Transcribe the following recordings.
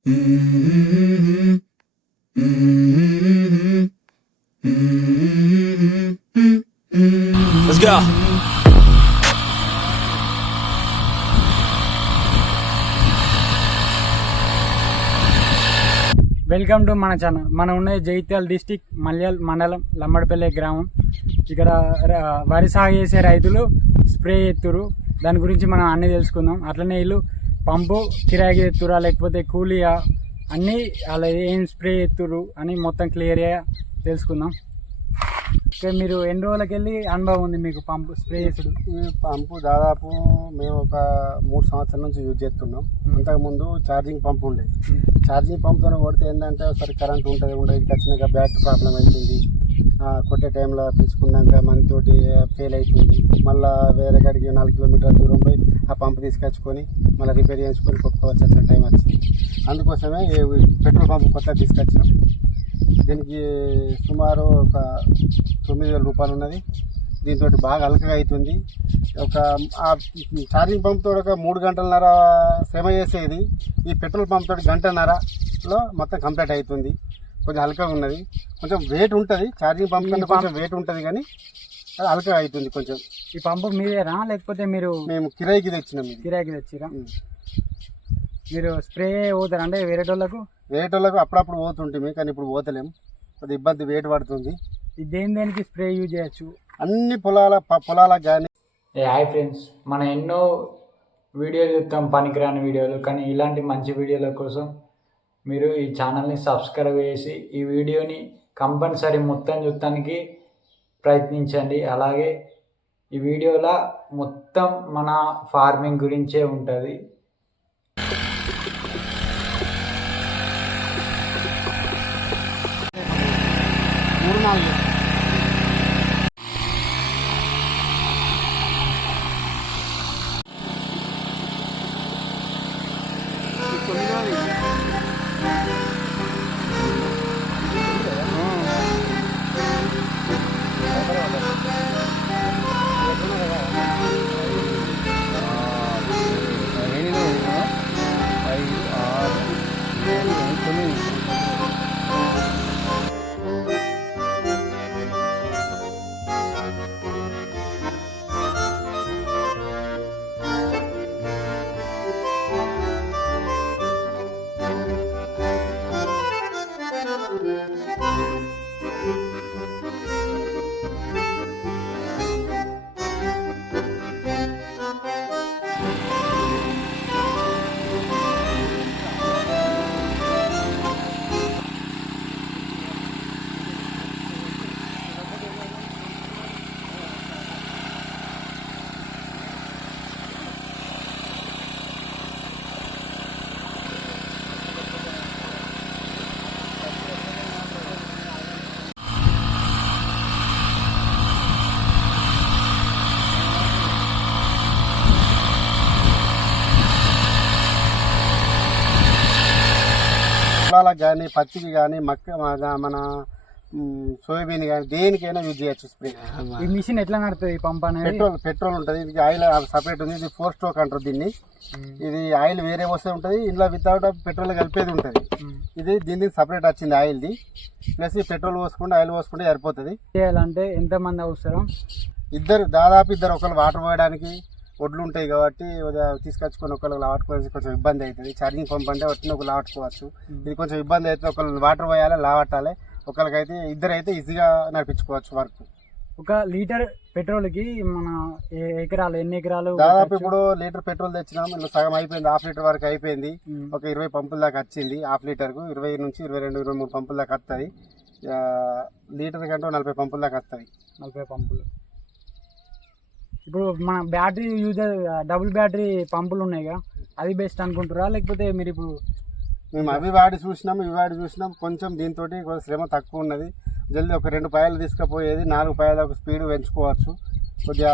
Let's go. Welcome to మన channel మనం ఉన్నది జైత్యాల డిస్టిక్ మల్యాల్ మండలం లంబడపల్లె గ్రామం. ఇక్కడ వరి సాగు చేసే రైతులు స్ప్రే ఎత్తురు దాని గురించి మనం అన్నీ తెలుసుకుందాం. అట్లనే వీళ్ళు పంపు కిరాయికి ఎత్తురా లేకపోతే కూలియా అన్నీ అలా ఏం స్ప్రే ఎత్తురు అని మొత్తం క్లియర్గా తెలుసుకుందాం. ఓకే మీరు ఎన్ని రోజులకి వెళ్ళి అనుభవం ఉంది మీకు పంపు స్ప్రే చేసుడు ఈ పంపు దాదాపు మేము ఒక మూడు సంవత్సరాల నుంచి యూజ్ చేస్తున్నాం. అంతకుముందు ఛార్జింగ్ పంప్ ఉండే ఛార్జింగ్ పంప్తో కొడితే ఏంటంటే ఒకసారి కరెంట్ ఉంటుంది ఉండదు ఖచ్చితంగా బ్యాటరీ ప్రాబ్లం అవుతుంది. కొట్టే టైంలో పిలుచుకున్నాక మనతోటి ఫెయిల్ అవుతుంది మళ్ళీ వేరే కాడికి నాలుగు కిలోమీటర్ల దూరం పోయి ఆ పంప్ తీసుకొచ్చుకొని మళ్ళీ రిపేర్ చేయించుకొని కొట్టుకోవచ్చు వచ్చిన టైం వచ్చింది. అందుకోసమే పెట్రోల్ పంప్ కొత్తగా తీసుకొచ్చాం దీనికి సుమారు ఒక తొమ్మిది వేల రూపాయలు ఉన్నది. దీంతో బాగా అలకగా అవుతుంది ఒక ఆ ఛార్జింగ్ పంప్తో ఒక మూడు గంటలన్నర శ్రమ చేసేది. ఈ పెట్రోల్ పంప్తో గంటన్నరలో మొత్తం కంప్లీట్ అవుతుంది కొంచెం హల్కగా ఉన్నది. కొంచెం వెయిట్ ఉంటుంది. ఛార్జింగ్ పంప్ కన్నా కొంచెం వెయిట్ ఉంటుంది కానీ అది హల్కగా అవుతుంది కొంచెం. ఈ పంపు మీదేనా? లేకపోతే మీరు మేము కిరాయికి తెచ్చినాం ఇది. కిరాయికి తెచ్చిరా. మీరు స్ప్రే పోతారా అంటే వేరే వాళ్ళకు వేటోళ్ళకు అప్పుడప్పుడు పోతుంటుంది కానీ ఇప్పుడు పోతలేం. కొద్ది ఇబ్బంది వెయిట్ పడుతుంది. ఇది దేని దేనికి స్ప్రే యూజ్ చేయొచ్చు? అన్ని పొలాల పొలాలకు కానీ ఏ హాయ్ ఫ్రెండ్స్. మనం ఎన్నో వీడియోలు చూస్తాం పనికిరాని వీడియోలు కానీ ఇలాంటి మంచి వీడియోల కోసం మీరు ఈ ఛానల్ని సబ్స్క్రైబ్ చేసి ఈ వీడియోని కంపల్సరీ మొత్తం చూడటానికి ప్రయత్నించండి. అలాగే ఈ వీడియోలో మొత్తం మన ఫార్మింగ్ గురించే ఉంటుంది. పొలాలకు కానీ పత్తికి కానీ మక్క మన- సోయాబీన్ కానీ దేనికైనా యూజ్ చేయొచ్చు స్ప్రే ఈ మిషన్ ఎట్లా నడుతుంది ఈ పంప్ అనేది? పెట్రోల్ పెట్రోల్ ఉంటుంది. ఇది ఆయిల్ సపరేట్ ఉంది. ఇది ఫోర్ స్ట్రోక్ అంటారు దీన్ని. ఇది ఆయిల్ వేరే వస్తే ఉంటుంది. ఇందులో వితౌట్ పెట్రోల్ కలిపేది ఉంటుంది. ఇది దీని సపరేట్ వచ్చింది ఆయిల్ది. ప్లస్ ఈ పెట్రోల్ పోసుకుంటే ఆయిల్ పోసుకుంటే సరిపోతుంది. చేయాలంటే ఎంతమంది అవసరం ఇద్దరు దాదాపు ఇద్దరు ఒకరు వాటర్ పోయడానికి ఒడ్లు ఉంటాయి కాబట్టి తీసుకొచ్చుకొని ఒకళ్ళు లావట్టుకోవాల్సి కొంచెం ఇబ్బంది అవుతుంది. ఛార్జింగ్ పంప్ అంటే వచ్చిన ఒకరు లావట్టుకోవచ్చు. ఇది కొంచెం ఇబ్బంది అయితే ఒకళ్ళు వాటర్ పోయాలి లావట్టాలి. ఒకరికైతే ఇద్దరు అయితే ఈజీగా నడిపించుకోవచ్చు వర్క్ ఒక లీటర్ పెట్రోల్కి మన ఎకరాలు ఎన్ని ఎకరాలు? దాదాపు? ఇప్పుడు లీటర్ పెట్రోల్ తెచ్చినాం సగం అయిపోయింది హాఫ్ లీటర్ వరకు అయిపోయింది. ఒక ఇరవై పంపుల దాకా వచ్చింది హాఫ్ లీటర్కు ఇరవై నుంచి ఇరవై రెండు ఇరవై మూడు పంపుల దాకా వస్తుంది లీటర్ కంటే నలభై పంపుల దాకా వస్తుంది నలభై పంపులు. ఇప్పుడు మన బ్యాటరీ యూజ్ డబుల్ బ్యాటరీ పంపులు ఉన్నాయిగా అది బెస్ట్ అనుకుంటారా లేకపోతే మీరు ఇప్పుడు మేము అవి వాడి చూసినాం ఇవి వాడి చూసినాం. కొంచెం దీంతో కొంచెం శ్రమ తక్కువ ఉన్నది. జల్దీ ఒక రెండు పాయలు తీసుకుపోయేది నాలుగు పాయల ఒక స్పీడ్ పెంచుకోవచ్చు. కొద్దిగా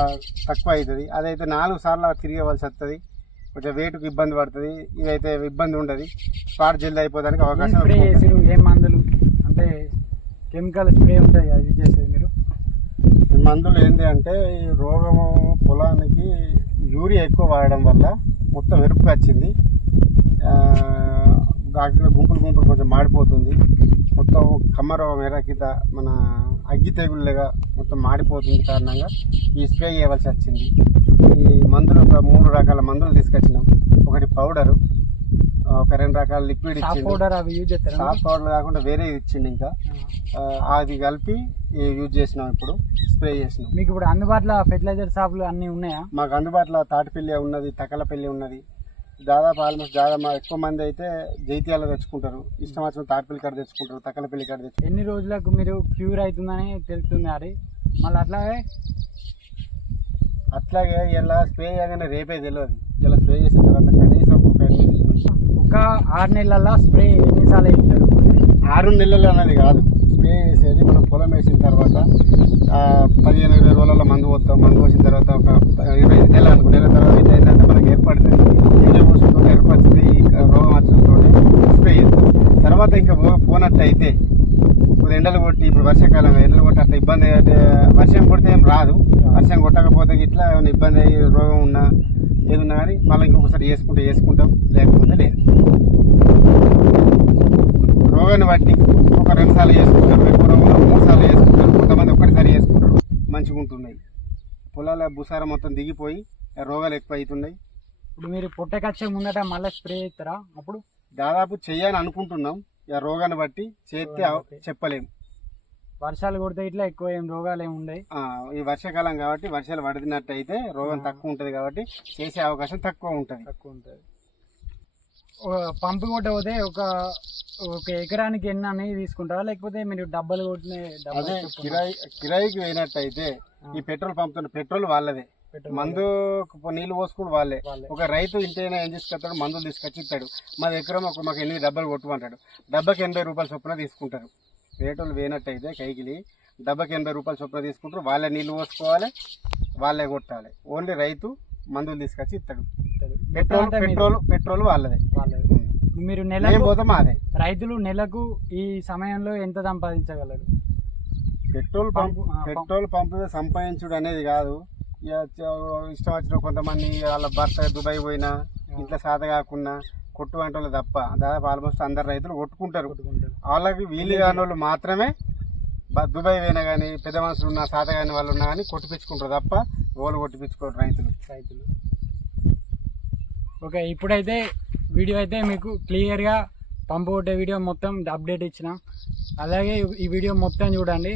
తక్కువ అవుతుంది అదైతే నాలుగు సార్లు తిరిగవలసి వస్తుంది కొంచెం వెయిట్కి ఇబ్బంది పడుతుంది. ఇదైతే ఇబ్బంది ఉండదు. స్పాట్ జల్దీ అయిపోవడానికి అవకాశం స్ప్రే. చేసారు ఏం మందులు? అంటే కెమికల్ స్ప్రే కదా యూజ్ చేసేది మీరు? మందులు ఏంటి అంటే ఈ రోగము పొలానికి యూరియా ఎక్కువ వాడడం వల్ల మొత్తం ఎరుపుగా వచ్చింది. ఆ, దాంట్లో గుంపులు గుంపులు కొంచెం మాడిపోతుంది. మొత్తం కమ్మరోగం ఎర్రకిత మన అగ్గి తెగుళ్ళగా మొత్తం మాడిపోతుంది కారణంగా ఈ స్ప్రే చేయవలసి వచ్చింది. ఈ మందులు ఒక మూడు రకాల మందులు తీసుకొచ్చినాం. ఒకటి పౌడరు ఒక రెండు రకాల లిక్విడ్ సాఫ్ ఇచ్చిండు. పౌడర్ అవి యూజ్ సాఫ్ట్ పౌడర్ కాకుండా వేరే ఇచ్చిండు ఇంకా. అది కలిపి యూజ్ చేసినాం ఇప్పుడు? స్ప్రే చేసినాం. మీకు ఇప్పుడు అందుబాటులో ఫెర్టిలైజర్ షాపులు అన్నీ ఉన్నాయా? మాకు అందుబాటులో తాటిపల్లి ఉన్నది తకలపల్లి ఉన్నది. దాదాపు ఆల్మోస్ట్ దాదాపు ఎక్కువ మంది అయితే జైత్యాలు తెచ్చుకుంటారు. ఇష్టం వచ్చిన తాటిపల్లి కాడ తెచ్చుకుంటారు తకలపల్లి కాడ తెచ్చుకుంటారు. ఎన్ని రోజులకు మీరు క్యూర్ అవుతుందని తెలుస్తుంది అది. మళ్ళీ అట్లాగే? అట్లాగే ఇలా స్ప్రే చేయగానే రేపే తెలియదు ఇలా స్ప్రే చేసిన తర్వాత కనీసం ఒక ఎనిమిది ఒక ఆరు నెలల స్ప్రే ఎన్నిసార్లు వేస్తారు ఆరు నెలలు అన్నది కాదు. స్ప్రే వేసేది మనం పొలం వేసిన తర్వాత పదిహేను ఇరవై రోజుల మందు పోతాం మందు పోసిన తర్వాత ఒక ఇరవై ఐదు నెలలు అనుకో నెల తర్వాత ఇది ఏంటంటే మనకి ఏర్పడుతుంది. యూరియా పోషణతో ఏర్పడుతుంది ఈ రోగం వచ్చడంతో స్ప్రే చేస్తాం. తర్వాత ఇంకా పోనట్టయితే ఇప్పుడు ఎండలు కొట్టి ఇప్పుడు వర్షాకాలం ఎండలు కొట్టి అట్లా ఇబ్బంది అయితే వర్షం కొడితే ఏం రాదు. వర్షం కొట్టకపోతే ఇట్లా ఏమైనా ఇబ్బంది అయ్యి రోగం ఉన్నా ఏది కానీ మళ్ళీ ఇంకొకసారి వేసుకుంటే వేసుకుంటాం లేకపోతే లేదు. రోగాన్ని బట్టి ఒక రెండు సార్లు చేసుకుంటారు ఎక్కువ మూడు సార్లు చేసుకుంటారు కొంతమంది ఒక్కటిసారి చేసుకుంటారు మంచిగా ఉంటున్నాయి పొలాల భూసారం మొత్తం దిగిపోయి రోగాలు ఎక్కువ అవుతున్నాయి ఇప్పుడు మీరు పుట్టకచ్చే ముందట మళ్ళీ స్ప్రే చేస్తారా అప్పుడు? దాదాపు చెయ్యాలని అనుకుంటున్నాం. ఇక రోగాన్ని బట్టి చేస్తే. చెప్పలేము వర్షాలు కొడితే ఇట్లా ఎక్కువ ఏం రోగాలు ఏమి ఉండవు? ఈ వర్షాకాలం కాబట్టి వర్షాలు పడినట్టు అయితే రోగం తక్కువ ఉంటుంది కాబట్టి చేసే అవకాశం తక్కువ ఉంటుంది. తక్కువ ఉంటుంది. పంపు కొట్ట పోతే ఒక ఒక ఎకరానికి ఎన్ని అనేది తీసుకుంటారా? లేకపోతే మీరు డబ్బలు కొట్టిన అదే కిరాయి కిరాయికి పోయినట్టయితే ఈ పెట్రోల్ పంపుతున్న పెట్రోల్ వాళ్ళదే. మందు నీళ్ళు పోసుకుని వాళ్ళే. ఒక రైతు ఇంటైనా ఏం తీసుకొస్తాడు? మందులు తీసుకొచ్చి ఇస్తాడు మా దగ్గర ఒక మాకు ఎనిమిది డబ్బాలు కొట్టుమంటాడు డబ్బాకి ఎనభై రూపాయల చొప్పున తీసుకుంటారు. రేటులు వేయనట్టయితే కైకిలి డబ్బాకి ఎనభై రూపాయల చొప్పున తీసుకుంటారు. వాళ్ళే నీళ్ళు పోసుకోవాలి వాళ్ళే కొట్టాలి. ఓన్లీ రైతు మందులు తీసుకొచ్చి ఇస్తాడు. పెట్రోల్ పెట్రోల్ పెట్రోల్ వాళ్ళదే. వాళ్ళది. మీరు నెలకు పోతాం అదే రైతులు నెలకు ఈ సమయంలో ఎంత సంపాదించగలరు? Petrol pump. పెట్రోల్ పంపు సంపాదించుడు అనేది కాదు. ఇష్టం వచ్చిన కొంతమంది వాళ్ళ భర్త దుబాయ్ పోయినా ఇంట్లో సాత కాకుండా కొట్టు అంటే వాళ్ళు తప్ప దాదాపు ఆల్మోస్ట్ అందరు రైతులు కొట్టుకుంటారు. వాళ్ళకి వీలు కాని వాళ్ళు మాత్రమే దుబాయ్ పోయినా కానీ పెద్ద మనుషులు ఉన్నా సాత కాని వాళ్ళు ఉన్నా కానీ కొట్టిపించుకుంటారు తప్ప ఓళ్ళు కొట్టిపించుకోరు రైతులు. రైతులు. ఓకే ఇప్పుడైతే వీడియో అయితే మీకు క్లియర్గా పంపుకొట్టే వీడియో మొత్తం అప్డేట్ ఇచ్చిన. అలాగే ఈ వీడియో మొత్తం చూడండి.